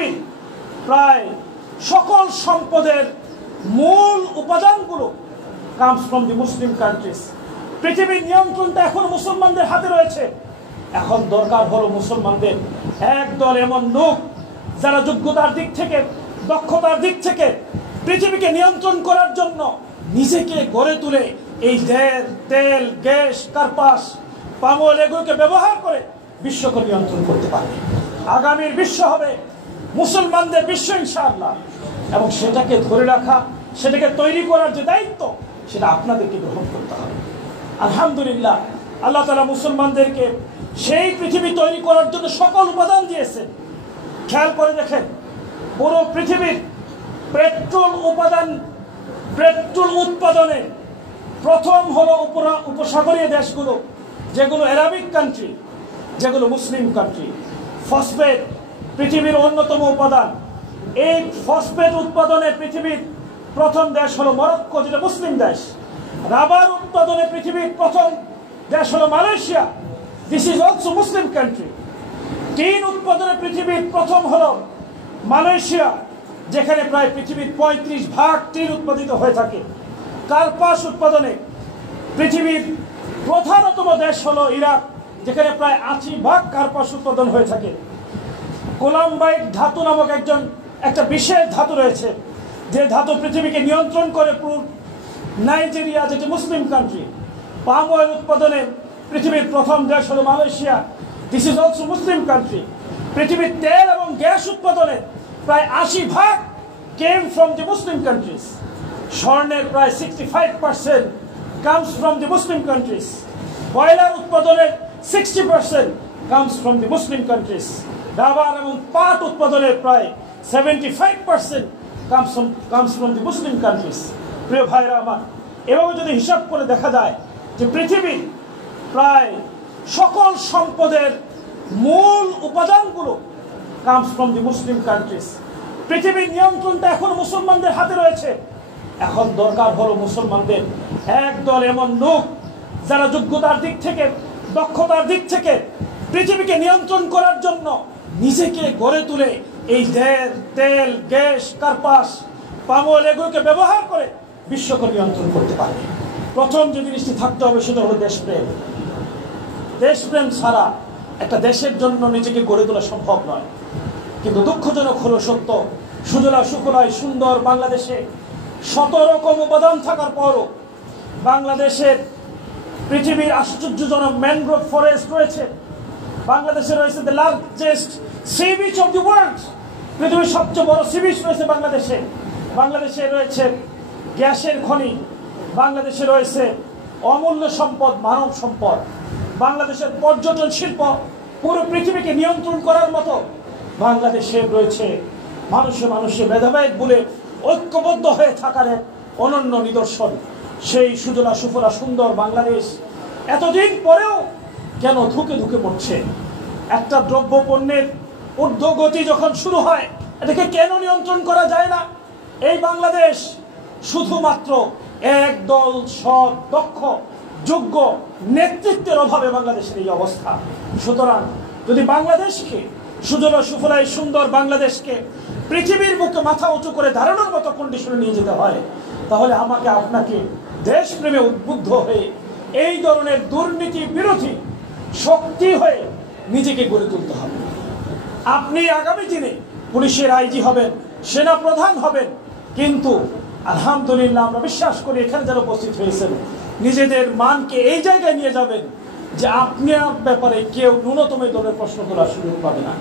পৃথিবীর প্রায় সকল সম্পদের মূল উপাদানগুলো comes from the Muslim countries. পৃথিবীর নিয়ন্ত্রণটা এখন মুসলমানদের হাতে রয়েছে। এখন দরকার হলো মুসলমানদের একদল এমন লোক যারা যোগ্যতার দিক থেকে, দক্ষতার দিক থেকে পৃথিবীকে নিয়ন্ত্রণ করার জন্য নিজেকে গড়ে তুলে এই তেল, গ্যাস, কার্পাস, পামল এগুলোকে ব্যবহার করে বিশ্বকে নিয়ন্ত্রণ করতে পারবে। আগামীর বিশ্ব হবে মুসলমানদের বিশ্ব ইনশাআল্লাহ। এবং সেটাকে ধরে রাখা, সেটাকে তৈরি করার যে দায়িত্ব, সেটা আপনাদেরকে গ্রহণ করতে হবে। আলহামদুলিল্লাহ, আল্লাহ তাআলা মুসলমানদেরকে সেই পৃথিবী তৈরি করার জন্য সকল উপাদান দিয়েছেন। খেয়াল করে দেখেন, পুরো পৃথিবীর পেট্রোল উৎপাদনে প্রথম হলো উপসাগরীয় দেশগুলো, যেগুলো অ্যারাবিক কান্ট্রি, যেগুলো মুসলিম কান্ট্রি। ফসফেট পৃথিবীর অন্যতম উপাদান। এই ফসফেট উৎপাদনে পৃথিবীর প্রথম দেশ হলো মরক্কো, যেটা মুসলিম দেশ। রাবার উৎপাদনে পৃথিবীর প্রথম দেশ হলো Malaysia, this is also Muslim country. Tin উৎপাদনে পৃথিবীর প্রথম হলো মালয়েশিয়া, যেখানে প্রায় পৃথিবীর 35% টিন উৎপাদিত হয়ে থাকে। কার্পাস উৎপাদনে পৃথিবীর প্রধানতম দেশ হলো ইরাক, যেখানে প্রায় 80% কার্পাস উৎপাদন হয়ে থাকে। কোলাম্বাইট ধাতু নামক একটা বিশেষ ধাতু রয়েছে, যে ধাতু পৃথিবীকে নিয়ন্ত্রণ করে। নাইজেরিয়া, যেটি মুসলিম কান্ট্রি। পাম অয়েল উৎপাদনে পৃথিবীর প্রথম দেশ হলো Malaysia, this is also Muslim country. পৃথিবীর তেল এবং গ্যাস উৎপাদনে প্রায় 80% came from the Muslim countries. স্বর্ণের প্রায় 65% comes from the Muslim countries. কয়লার উৎপাদনের 60% comes from the Muslim countries. Rubber এবং পাট উৎপাদনের প্রায় 75% comes from the Muslim countries. প্রিয় ভাইরা আমার, এভাবে যদি হিসাব করে দেখা যায় যে পৃথিবীর প্রায় সকল সম্পদের মূল উপাদানগুলো comes from the Muslim countries. পৃথিবীর নিয়ন্ত্রণটা এখন মুসলমানদের হাতে রয়েছে। এখন দরকার হলো মুসলমানদের একদল এমন লোক যারা যোগ্যতার দিক থেকে, দক্ষতার দিক থেকে পৃথিবীকে নিয়ন্ত্রণ করার জন্য নিজেকে গড়ে তুলে এই তেল, গ্যাস, কার্পাস, পামল এগুলোকে ব্যবহার করে বিশ্বকে নিয়ন্ত্রণ করতে পারবে। প্রথম যে জিনিসটি থাকতে হবে সেটা হলো দেশপ্রেম। দেশপ্রেম ছাড়া একটা দেশের জন্য নিজেকে গড়ে তোলা সম্ভব নয়। কিন্তু দুঃখজনক হলো সত্য, সুজলা সুফলায় সুন্দর বাংলাদেশে 100 রকম উপাদান থাকার পরও বাংলাদেশের পৃথিবীর আশ্চর্যজনক ম্যানগ্রোভ ফরেস্ট রয়েছে। বাংলাদেশে রয়েছে the largest sea beach of the world, পৃথিবীর সবচেয়ে বড় সি বিচ রয়েছে বাংলাদেশে। বাংলাদেশে রয়েছে গ্যাসের খনি, বাংলাদেশে রয়েছে অমূল্য সম্পদ, মানব সম্পদ। বাংলাদেশের পর্যটন শিল্প পুরো পৃথিবীকে নিয়ন্ত্রণ করার মতো। বাংলাদেশে রয়েছে মানুষে ভেদাভেদ বলে ঐক্যবদ্ধ হয়ে থাকার এক অনন্য নিদর্শন। সেই সুজলা সুফলা সুন্দর বাংলাদেশ এতদিন পরেও কেন ধুকে ধুকে পড়ছে? একটা দ্রব্য পণ্যের ঊর্ধ্বগতি যখন শুরু হয়, এটাকে কেন নিয়ন্ত্রণ করা যায় না? এই বাংলাদেশ শুধুমাত্র একদল সৎ, দক্ষ, যোগ্য নেতৃত্বের অভাবে বাংলাদেশের এই অবস্থা। সুতরাং যদি বাংলাদেশকে, সুজলা সুফলায় সুন্দর বাংলাদেশকে পৃথিবীর বুকে মাথা উঁচু করে দাঁড়ানোর মতো কন্ডিশনে নিয়ে যেতে হয়, তাহলে আমাকে আপনাকে দেশপ্রেমে উদ্বুদ্ধ হয়ে এই ধরনের দুর্নীতি বিরোধী শক্তি হয়ে নিজেকে গড়ে তুলতে হবে। আপনি আগামী দিনে পুলিশের আইজি হবেন, সেনা প্রধান হবেন, কিন্তু আলহামদুলিল্লাহ আমরা বিশ্বাস করি এখানে যারা উপস্থিত হয়েছেন নিজেদের মানকে এই জায়গায় নিয়ে যাবেন যে আপনার ব্যাপারে কেউ ন্যূনতম ধরনের প্রশ্ন করার সুযোগ পাবে না।